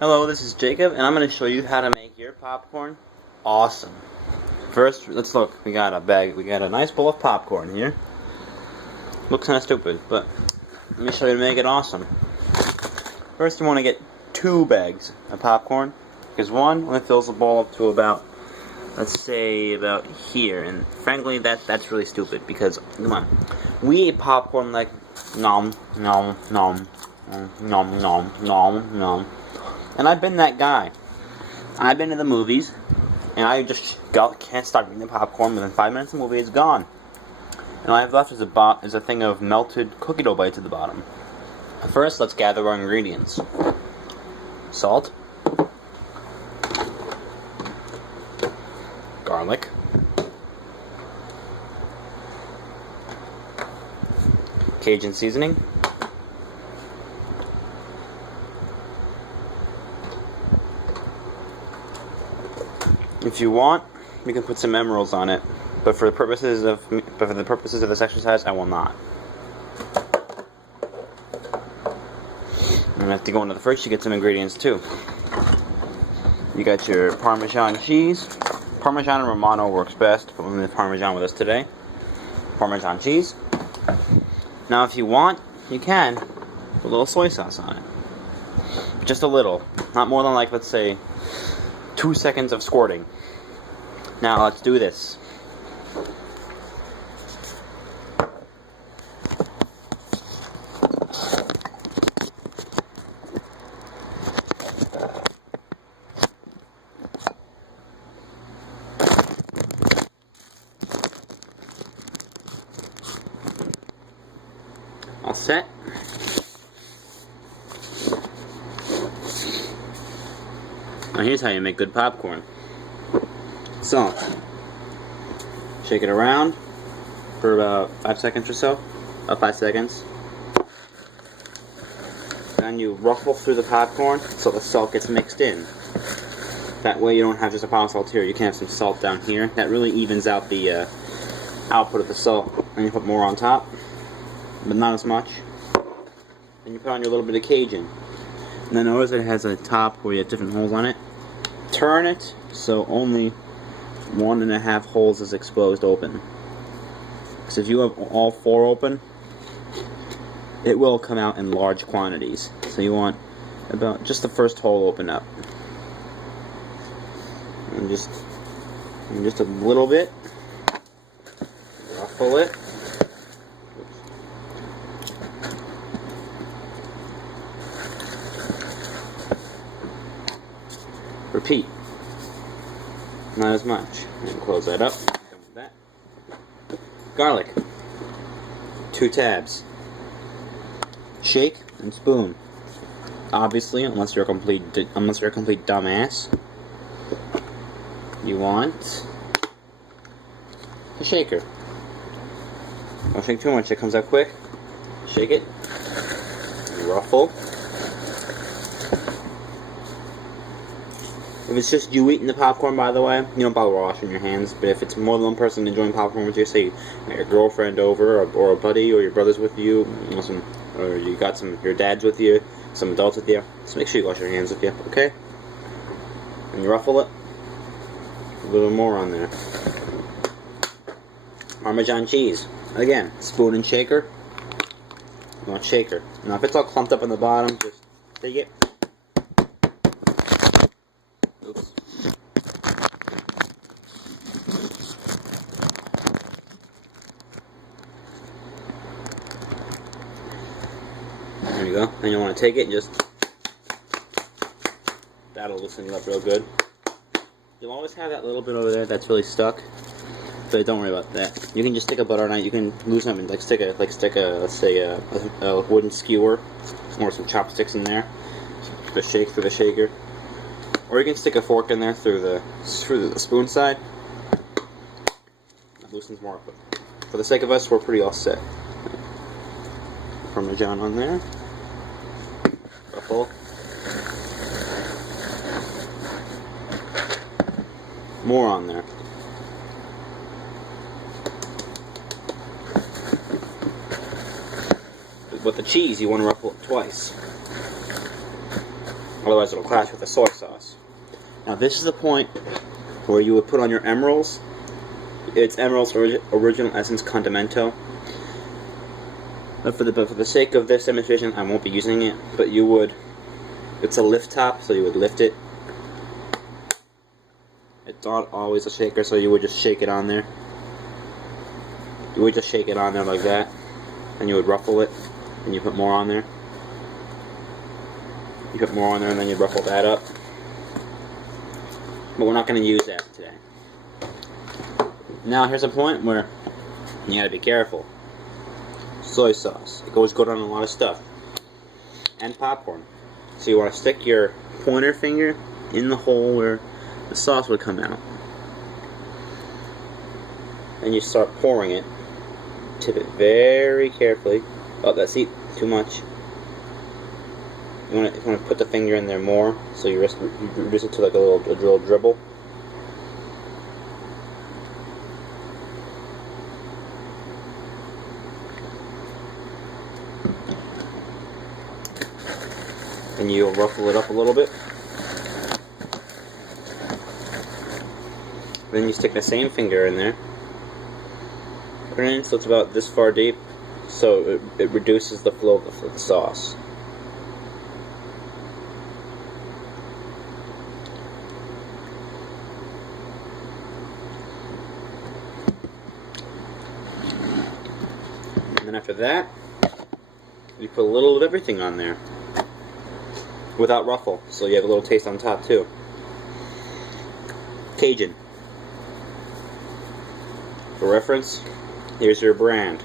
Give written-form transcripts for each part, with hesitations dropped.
Hello, this is Jacob, and I'm going to show you how to make your popcorn awesome. First, let's look. We got a nice bowl of popcorn here. Looks kind of stupid, but let me show you to make it awesome. First, you want to get 2 bags of popcorn, because one only fills the bowl up to about, let's say, about here. And frankly, that's really stupid, because, come on, we eat popcorn like nom, nom, nom, nom, nom, nom, nom. And I've been that guy. I've been to the movies, and I just can't stop eating the popcorn. Within 5 minutes of the movie, it's gone. And all I have left is a thing of melted cookie dough bites at the bottom. First, let's gather our ingredients. Salt. Garlic. Cajun seasoning. If you want, you can put some emeralds on it, but for the purposes of this exercise, I will not. I'm gonna have to go into the fridge to get some ingredients too. You got your Parmesan cheese. Parmesan and Romano works best, but we're going to Parmesan with us today. Parmesan cheese. Now, if you want, you can put a little soy sauce on it. Just a little, not more than let's say 2 seconds of squirting. Now let's do this. All set. Now here's how you make good popcorn. Salt. Shake it around for about 5 seconds or so. About 5 seconds. Then you ruffle through the popcorn so the salt gets mixed in. That way you don't have just a pile of salt here. You can have some salt down here. That really evens out the output of the salt. And you put more on top, but not as much. Then you put on your little bit of Cajun. And then notice it has a top where you have different holes on it. Turn it so only 1.5 holes is exposed open. Because if you have all 4 open, it will come out in large quantities. So you want about just the first hole open up. And just a little bit. Ruffle it. Repeat. Not as much. And close that up. Done with that. Garlic. 2 tabs. Shake and spoon. Obviously, unless you're a complete dumbass, you want a shaker. Don't shake too much; it comes out quick. Shake it. Ruffle. If it's just you eating the popcorn, by the way, you don't bother washing your hands. But if it's more than one person enjoying popcorn with you, say you got your girlfriend over, or a buddy, or your brother's with you, or you got your dad's with you, some adults with you, just make sure you wash your hands with you, okay? And you ruffle it. A little more on there. Parmesan cheese. Again, spoon and shaker. You want shaker. Now, if it's all clumped up on the bottom, just take it. Oops. There you go. Then you want to take it and just... That'll loosen you up real good. You'll always have that little bit over there that's really stuck, but don't worry about that. You can just stick a butter knife. You can loosen up and stick a let's say a wooden skewer or some chopsticks in there. Just shake through the shaker. Or you can stick a fork in there through the spoon side. That loosens more, but for the sake of us, we're pretty all set. Parmesan on there. Ruffle. More on there. With the cheese, you want to ruffle it twice. Otherwise it'll clash with the soy sauce. Now this is the point where you would put on your Emeril's. It's Emeril's Original Essence Condimento. But for the sake of this demonstration, I won't be using it. But you would. It's a lift top, so you would lift it. It's not always a shaker, so you would just shake it on there. You would just shake it on there like that, and you would ruffle it, and you put more on there. You put more on there, and then you ruffle that up. But we're not going to use that today. Now here's a point where you gotta be careful. Soy sauce. It goes good on a lot of stuff. And popcorn. So you want to stick your pointer finger in the hole where the sauce would come out. And you start pouring it. Tip it very carefully. Oh, that's too much. You want to put the finger in there more, so you reduce it to like a little dribble. And you'll ruffle it up a little bit. Then you stick the same finger in there. Put it in so it's about this far deep, so it reduces the flow of the sauce. And then after that, you put a little of everything on there. Without ruffle, so you have a little taste on top too. Cajun. For reference, here's your brand.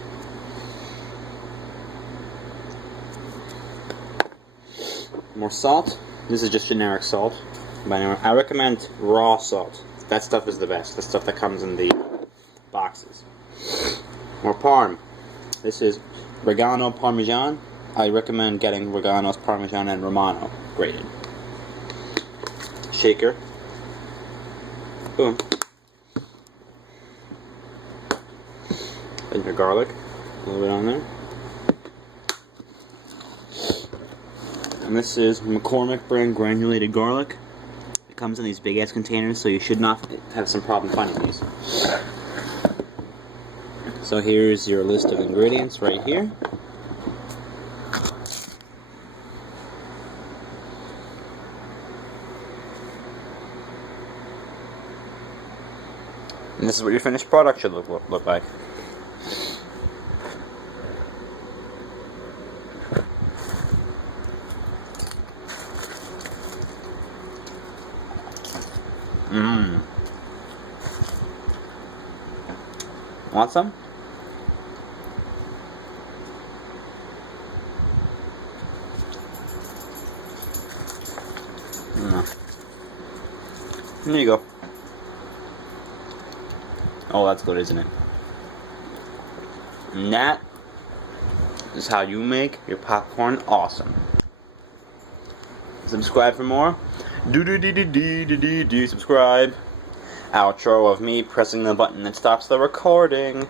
More salt. This is just generic salt. But anyway, I recommend raw salt. That stuff is the best. The stuff that comes in the boxes. More parm. This is Regano Parmesan. I recommend getting Regano's Parmesan and Romano grated. Shaker. Boom. And your garlic. A little bit on there. And this is McCormick brand granulated garlic. It comes in these big ass containers, so you should not have some problem finding these. So here's your list of ingredients right here. And this is what your finished product should look like. Mmm. Want some? No. There you go. Oh, that's good, isn't it? And that is how you make your popcorn awesome. Subscribe for more. Do subscribe. Outro of me pressing the button that stops the recording.